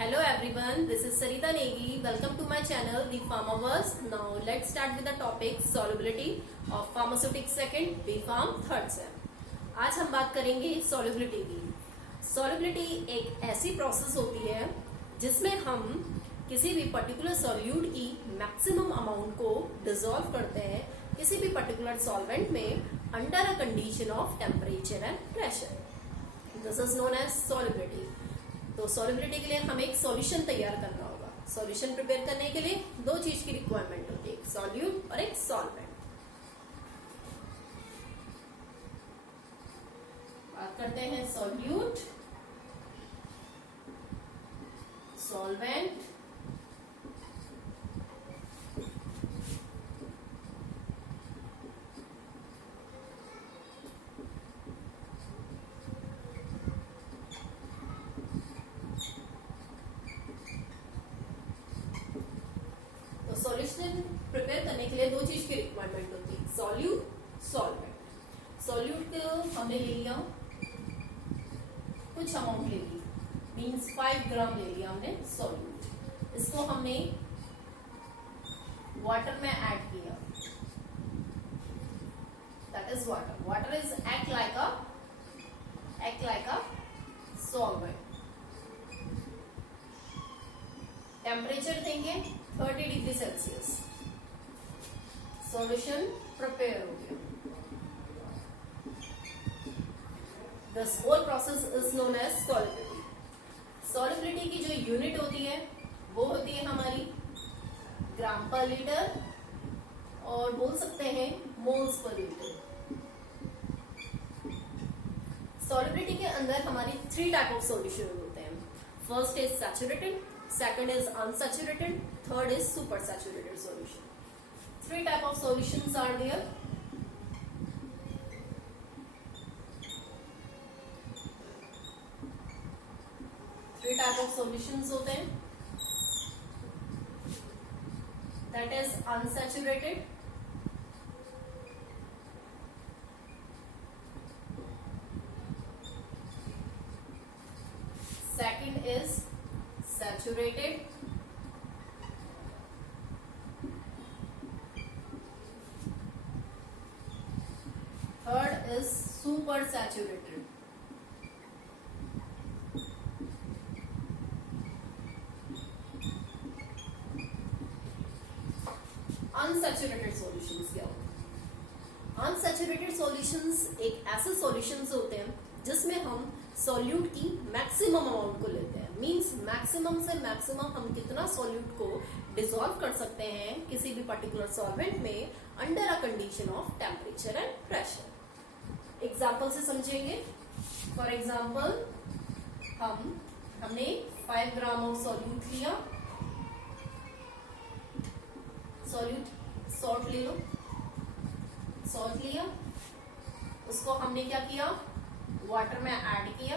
Hello everyone, this is Sarita Negi. Welcome to my channel, The Pharmaverse. Now let's start with the topic solubility of pharmaceutics second, B-Pharm third sem. आज हम बात करेंगे solubility की. Solubility एक ऐसी process होती है जिसमें हम किसी भी पर्टिकुलर सॉल्यूट की मैक्सिमम अमाउंट को डिसॉल्व करते हैं किसी भी पर्टिकुलर सॉल्वेंट में under a condition of temperature and pressure. This is known as solubility. तो सॉल्युबिलिटी के लिए हमें एक सॉल्यूशन तैयार करना होगा. सॉल्यूशन प्रिपेयर करने के लिए दो चीज की रिक्वायरमेंट होती है, एक सॉल्यूट और एक सॉल्वेंट. बात करते हैं सॉल्यूट, सॉल्वेंट, सॉल्यूशन प्रिपेयर करने के लिए दो चीज की रिक्वायरमेंट होती है, सॉल्यूट, सॉल्वेंट. सॉल्यूट हमने ले लिया, कुछ अमाउंट ले ली, मींस 5 ग्राम ले लिया हमने सॉल्यूट. इसको हमने वाटर में ऐड किया, that is water. Water is act like a solvent. Temperature देंगे 30 डिग्री सेल्सियस. सॉल्यूशन प्रिपेयर हो गया. This whole process is known as solubility. Solubility की जो यूनिट होती है वो होती है हमारी ग्राम पर लीटर और बोल सकते हैं मोल्स पर लीटर. सॉल्युबिलिटी के अंदर हमारी 3 टाइप ऑफ सॉल्यूशन होते हैं. First is saturated, second is unsaturated, third is supersaturated solution. 3 type of solutions are there. Three type of solutions होते हैं, that is unsaturated, second is saturated, third is super saturated. Unsaturated solutions क्या होते हैं? Unsaturated solutions एक ऐसे solutions होते हैं जिसमें हम सॉल्यूट की मैक्सिमम अमाउंट को लेते हैं. मींस मैक्सिमम से मैक्सिमम हम कितना सॉल्यूट को डिसॉल्व कर सकते हैं किसी भी पर्टिकुलर सॉल्वेंट में under a condition of temperature and pressure. Example से समझेंगे. फॉर एग्जांपल हमने 5 ग्राम ऑफ सॉल्यूट लिया. सॉल्ट ले लो, सॉल्ट लिया, उसको हमने क्या किया, वाटर में ऐड किया.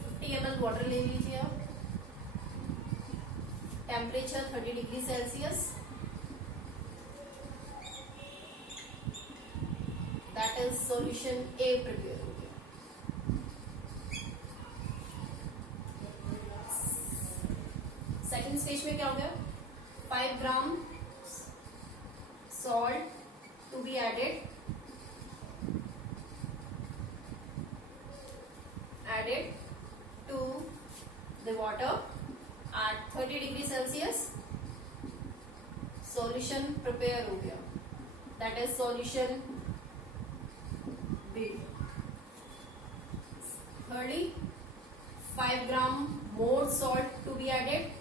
50 ml वाटर ले लीजिए आप. Temperature 30 degree Celsius. That is solution A prepare हो गया. सेकेंड स्टेज में क्या हो गया, 5 ग्राम salt to be added to the water at 30 degree Celsius. Solution prepare हो गया, that is solution B. Thirdly, 5 gram more salt to be added.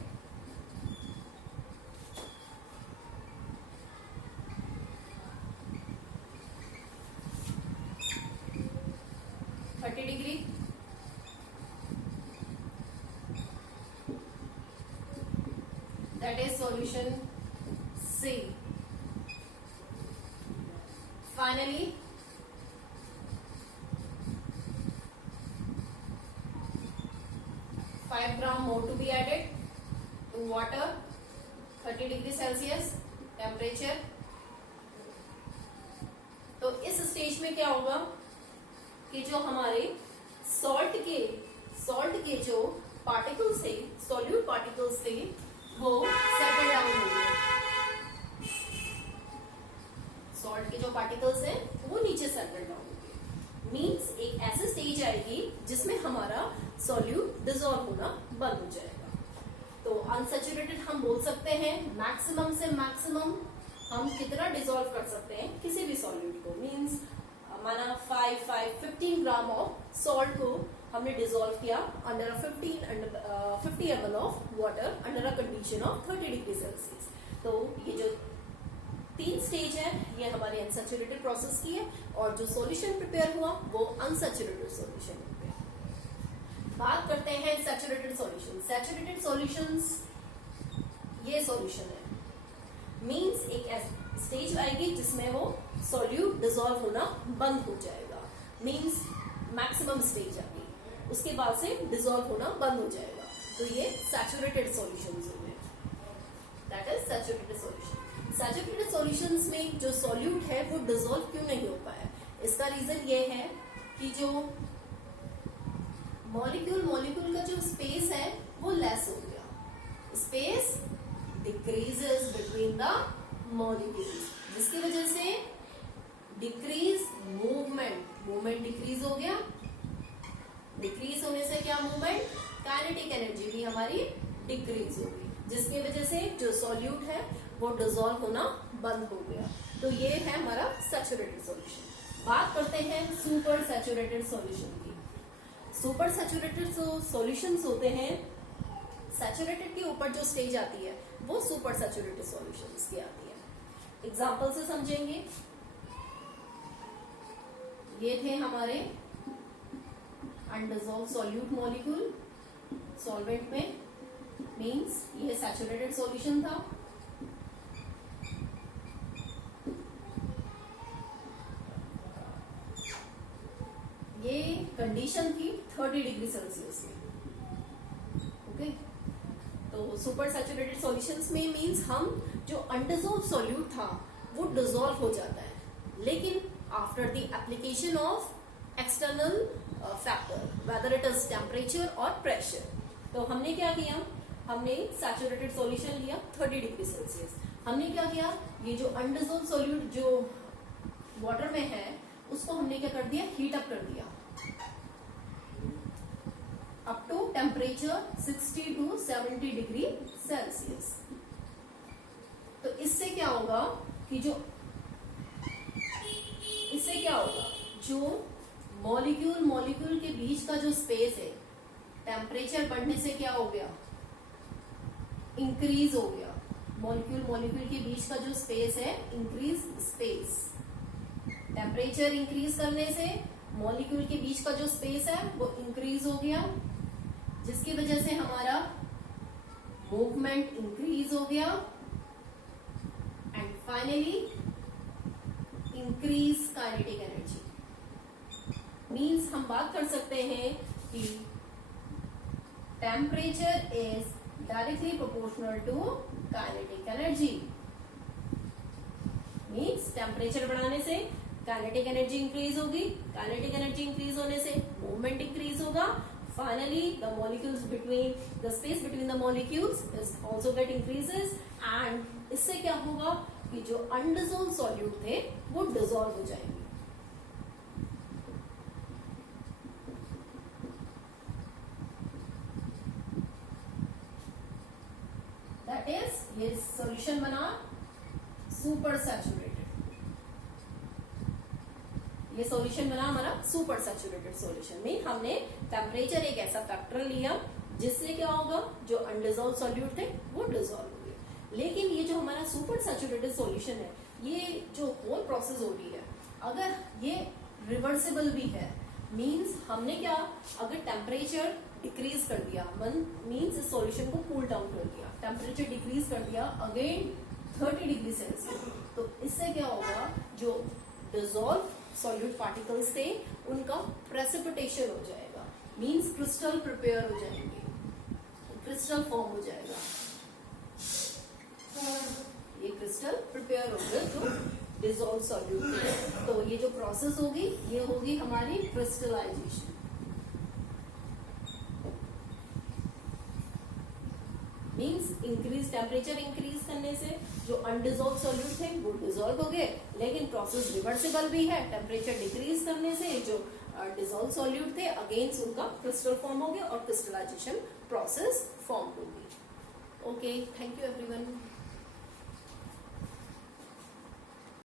degree. That is solution C. Finally, 5 gram more to be added to water, 30 degree Celsius temperature. तो इस stage में क्या होगा कि जो हमारे सॉल्ट के जो पार्टिकल्स थे, सॉल्यूट पार्टिकल्स थे, वो सेटल डाउन हो गए। सॉल्ट के जो पार्टिकल्स हैं वो नीचे सेटल डाउन हो गए। मींस एक ऐसी स्टेज आएगी जिसमें हमारा सॉल्यूट डिसॉल्व होना बंद हो जाएगा। तो अनसैचुरेटेड हम बोल सकते हैं मैक्सिमम से मैक्सिमम हम कितना डिसॉल्व कर सकते हैं किसी भी सॉल्यूट को। मींस माना 15 ग्राम ऑफ सॉल्ट को हमने डिसॉल्व किया under 50 ml of water under a condition of 30 degree Celsius. तो ये जो 3 स्टेज है ये हमारे अनसैचुरेटेड प्रोसेस की है, और जो सॉल्यूशन प्रिपेयर हुआ वो अनसैचुरेटेड सॉल्यूशन है। बात करते हैं सैचुरेटेड सॉल्यूशन। सैचुरेटेड सॉल्यूशंस ये सॉल्यूशन है, मींस एक स्टेज आएगी जिसमें वो सॉल्यूट डिसॉल्व होना बंद हो जाएगा। मींस मैक्सिमम स्टेज आ गई, उसके बाद से डिसॉल्व होना बंद हो जाएगा। तो ये सैचुरेटेड सॉल्यूशंस हो गए, that is saturated solution. Saturated solutions में जो सॉल्यूट है वो डिसॉल्व क्यों नहीं हो पाया, इसका रीजन ये है कि जो मॉलिक्यूल का जो स्पेस है वो लेस हो गया। Space decreases between the molecules, जिसकी वजह से डिक्रीज मूवमेंट डिक्रीज हो गया। डिक्रीज होने से क्या मूवमेंट, काइनेटिक एनर्जी भी हमारी डिक्रीज हो गई, जिसकी वजह से जो सॉल्यूट है वो डिसॉल्व होना बंद हो गया। तो ये है हमारा सैचुरेटेड सॉल्यूशन। बात करते हैं सुपर सैचुरेटेड सॉल्यूशन की। सुपर सैचुरेटेड सॉल्यूशंस होते हैं, सैचुरेटेड के ऊपर जो स्टेज आती है वो सुपर सैचुरेटेड सॉल्यूशंस की आती है। एग्जांपल से समझेंगे। ये थे हमारे अनडिसॉल्व सॉल्यूट मॉलिक्यूल सॉल्वेंट में, मींस ये सैचुरेटेड सॉल्यूशन था। ये कंडीशन थी 30 डिग्री सेल्सियस में। ओके, तो सुपर सैचुरेटेड सॉल्यूशंस में मींस हम जो अनडिसॉल्व सॉल्यूट था वो डिसॉल्व हो जाता है, लेकिन after the application of external factor whether it is temperature और प्रेशर। तो हमने क्या किया, हमने सैचुरेटेड सॉल्यूशन लिया 30 डिग्री सेल्सियस। हमने क्या किया, ये जो अनडिसॉल्व सॉल्यूट जो वाटर में है उसको हमने क्या कर दिया, हीट अप कर दिया up to temperature 60 to 70 degree Celsius. तो इससे क्या होगा कि जो मॉलिक्यूल के बीच का जो स्पेस है, टेम्परेचर बढ़ने से क्या हो गया, इंक्रीज हो गया। मॉलिक्यूल के बीच का जो स्पेस है, इंक्रीज स्पेस। टेम्परेचर इंक्रीज करने से मॉलिक्यूल के बीच का जो स्पेस है वो इंक्रीज हो गया, जिसकी वजह से हमारा मूवमेंट इंक्रीज हो गया and finally increase kinetic energy. Means हम बात कर सकते हैं कि temperature is directly proportional to kinetic energy. Means temperature बढ़ाने से काइनेटिक एनर्जी इंक्रीज होगी, काइनेटिक एनर्जी इंक्रीज होने से मूवमेंट इंक्रीज होगा। Finally, the space between the molecules is also get increases, and इससे क्या होगा कि जो अनडिसॉल्व सॉल्यूट थे वो डिसॉल्व हो जाएंगे। That is, ये सॉल्यूशन बना सुपर सैचुरेटेड। ये सॉल्यूशन बना हमारा सुपर सैचुरेटेड सॉल्यूशन में हमने टेम्परेचर एक ऐसा फैक्टर लिया जिससे क्या होगा, जो अनडिसॉल्व सॉल्यूट थे वो डिसॉल्व हो गए। लेकिन ये जो हमारा सुपर सैचुरेटेड सॉल्यूशन है, ये जो होल प्रोसेस हो रही है, अगर ये रिवर्सिबल भी है, मींस हमने क्या, अगर टेम्परेचर डिक्रीज कर दिया, मींस इस सॉल्यूशन को कूल डाउन कर दिया, टेम्परेचर डिक्रीज कर दिया अगेन 30 डिग्री सेल्सियस, तो इससे क्या होगा, जो डिसॉल्व सॉल्यूट पार्टिकल्स थे उनका प्रेसिपिटेशन हो जाएगा, मींस क्रिस्टल प्रिपेयर हो जाएंगे, क्रिस्टल फॉर्म हो जाएगा। ये क्रिस्टल प्रिपेयर हो गए जो डिसॉल्व सॉल्यूट थे। तो ये जो प्रोसेस होगी ये होगी हमारी crystallization. Means increase temperature increase करने से जो अनडिजोल्व सॉल्यूट थे वो डिजोल्व हो गए, लेकिन प्रोसेस रिवर्सिबल भी है। टेम्परेचर डिक्रीज करने से जो डिजोल्व सॉल्यूट थे अगेंस्ट उनका क्रिस्टल फॉर्म हो गया और क्रिस्टलाइजेशन प्रोसेस फॉर्म होगी। Okay, thank you everyone.